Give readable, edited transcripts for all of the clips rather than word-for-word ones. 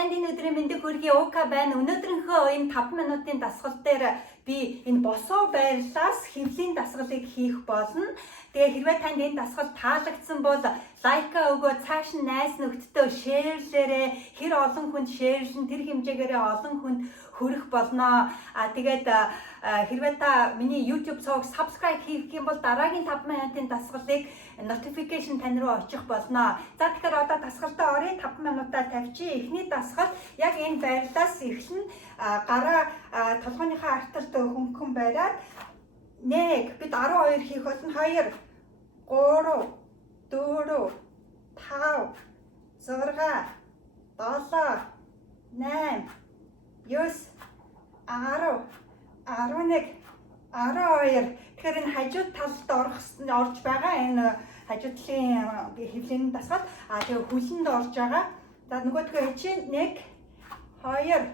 танд энэ өдрийн мэндийг хүргэе. Ука байна. Өнөөдрийнхөө энэ 5 минутын дасгал дээр би энэ босоо байрлалаас хэвлийн дасгалыг хийх болно. Тэгээ хэрвээ танд энэ дасгал таалагдсан бол лайка өгөө, цааш нь найз нөхдөдөө шеэрлээрээ, хэр олон хүнд шеэрлэн тэр хэмжээгээрээ олон хүнд хүрэх болно. Тэгээд хэрвээ та миний YouTube цог subscribe хийх юм бол дараагийн 5 минутын дасгалыг notification тань руу очих болно. За тэгэхээр одоо дасгалтаа оръё. 5 минутаа тавьчих. Эхний дасгал яг энэ байрлалаас эхлэн гараа толгойнхаа арталд хөнгөн байраад 1 бид 12 хийх болно. 2 3 4 5 6 7 8 9 10 11 12. Тэгэхээр энэ хажууд талд орж байгаа энэ хажуу талын хэвлэлийн дасгал тэгээ хөлөнд орж байгаа. За нөгөөдгөө чинь 1 2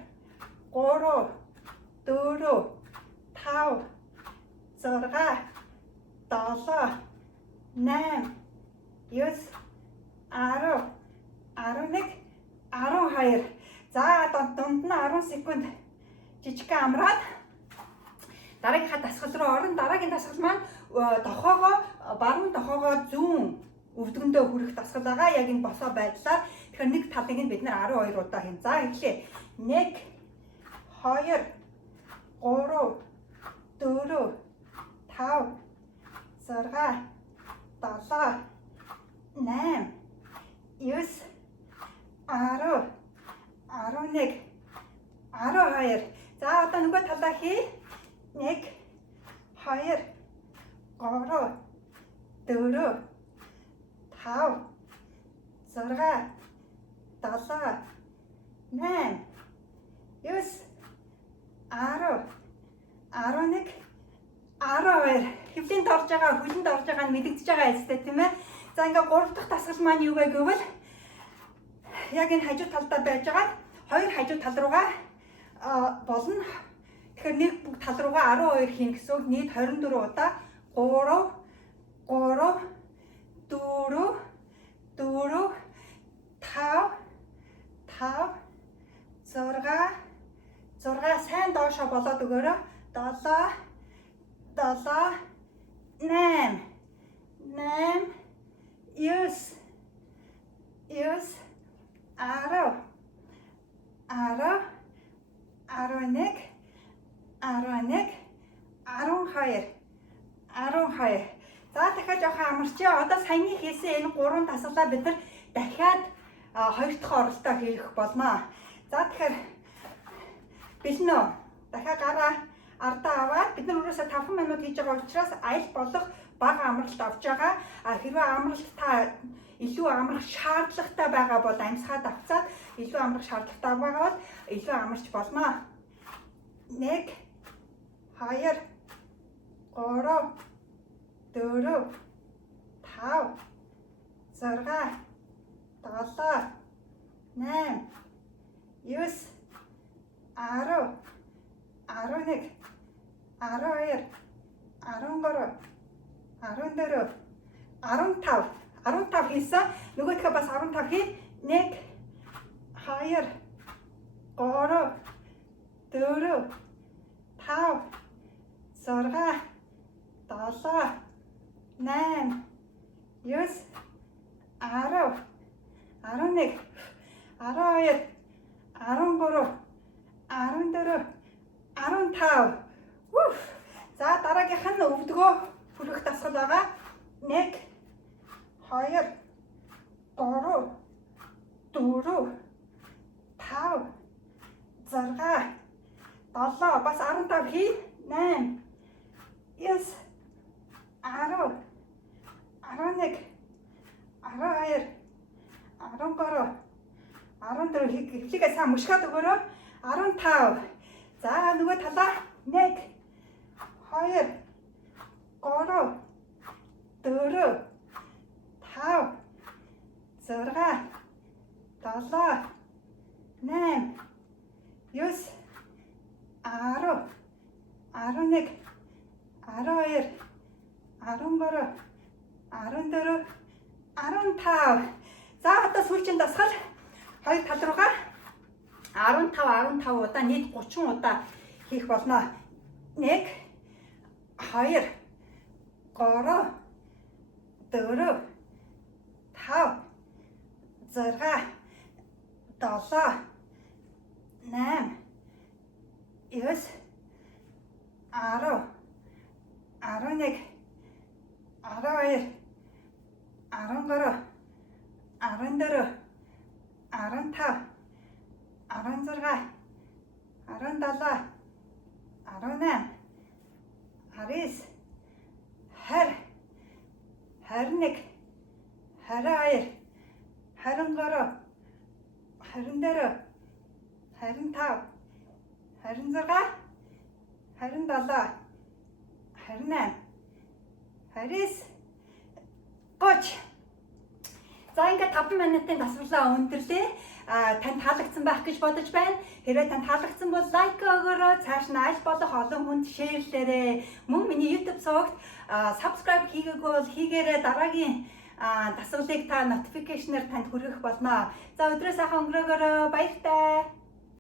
3 4 5 6 7 8 9 10 11 12. За дунд нь 10 секунд жижигхэн амраад дараагийнхаа дасгал руу орно. Дараагийн дасгал маань баруун дохоогоо зүүн өвдгөндөө хүрэх дасгал байгаа. Яг энэ босоо байдлаар. Тэгэхээр нэг талыг нь бид нэр 12 удаа хийн. За эхлэе. 1 2 3 4 5 6 7 8 9 10 11 12. За одоо нөгөө талаа хий. 1 2 3 4 5 6 7 8 9 10 11 12. Хэвлэнд орж байгаа, хөлөнд орж байгаа нь мэдэгдэж байгаа эстэй тийм ээ. За ингээ 3 дахь дасгал маань юу вэ гэвэл яг энэ хажуу талдаа байж байгаа хоёр хажуу тал руугаа болно. Тэгэхээр нэг тал руугаа 12 хийн гэсэн үг. Нийт 24 удаа 3 3 4 4 5 5 6 сайн доошоо болоод өгөөрэй. 7 7 8 9 9 10 11 11 12 12. За дахиад жоохон амарчаа. Одоо саяны хийсэн энэ 3 дасгалаа бид нар дахиад 2 дахь оролтоо хийх болно. За тэгэхээр бэлэн үү? Дахиад гараа ардаа аваад бид нар өөрөөсөө 5 минут хийж байгаа учраас аль болох бага амралт авч байгаа. Хэрвээ амралт та илүү амрах шаардлагатай байгаа бол амьсгаад авцаад илүү амрах шаардлагатай байгаа бол илүү амарч болно. 1 2 3 4 5 6 7 8 9 10 11 12 13 14 15 хийсэн. Нөгөөдхөө бас 15 хий. 1 2 3 4 5 6 7 8 9 10 11 12 13 14 15. За дараагийнх нь өвдгөө хүрэх дасгал байгаа. 1 2 3 4 5 6 7 бас 15 хий. 8 9 10 11 12 13 14 хэвлийгээ сайн мушгаад өгөөрэй. 15. За нөгөө талаа 1 2 3 4 5 6 7 8 9 10 11 12 13 14 15. За одоо сүүлчийн дасгал хоёр тал руугаа 15 удаа, нийт 30 удаа хийх болно. 1 2 3 4 5 6 7 8 9 10 11 12 13 14 15 16 17 18 19 20 21 22 23 24 25 26 27 28 29 30. За ингээд 5 минутын дасгалаа өндөрлөө. Танд таалагдсан байх гэж бодож байна. Хэрвээ танд таалагдсан бол лайк өгөөрэй. Цааш нь аль болох олон хүнд шеэрлээрэй. Мөн миний YouTube сувагт subscribe хийгээгүй бол хийгээрэй. Дараагийн дасгалыг та notification-аар танд хүргэх болно. За өдрөө сайхан өнгөрөөгөөрэй. Баяртай.